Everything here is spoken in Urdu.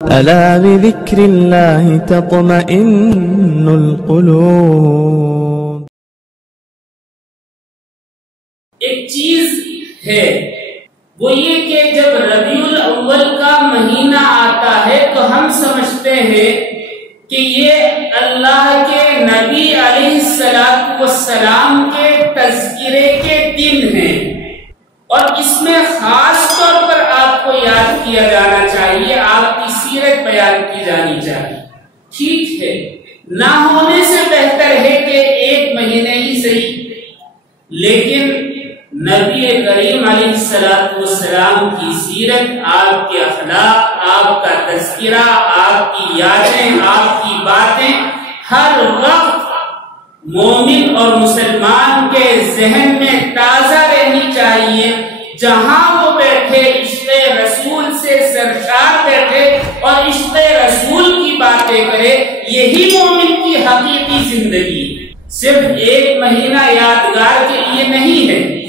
ألا بذكر الله تطمئن القلوب. ایک چیز ہے وہ یہ کہ جب ربیع الاول کا مہینہ آتا ہے تو ہم سمجھتے ہیں کہ یہ اللہ کے نبی علیہ السلام کے تذکرے کے دن ہیں، اور اس میں خاص طور پر آپ کو یاد کیا جانا چاہیے، آپ کی سیرت بیان کی جانی چاہیے. ٹھیک ہے، نہ ہونے سے بہتر ہے کہ ایک مہینے ہی صحیح، لیکن نبی کریم علیہ السلام کی سیرت، آپ کے اخلاق، آپ کا تذکرہ، آپ کی یادیں، آپ کی باتیں ہر وقت مومن اور مسلمان کے ذہن میں تازہ رہنی چاہیے. جہاں وہ بیٹھے عشق رسول سے سرشار بیٹھے اور عشق رسول کی باتیں کرے، یہی مومن کی حقیقی زندگی. صرف ایک مہینہ یادگار کے لیے نہیں ہے،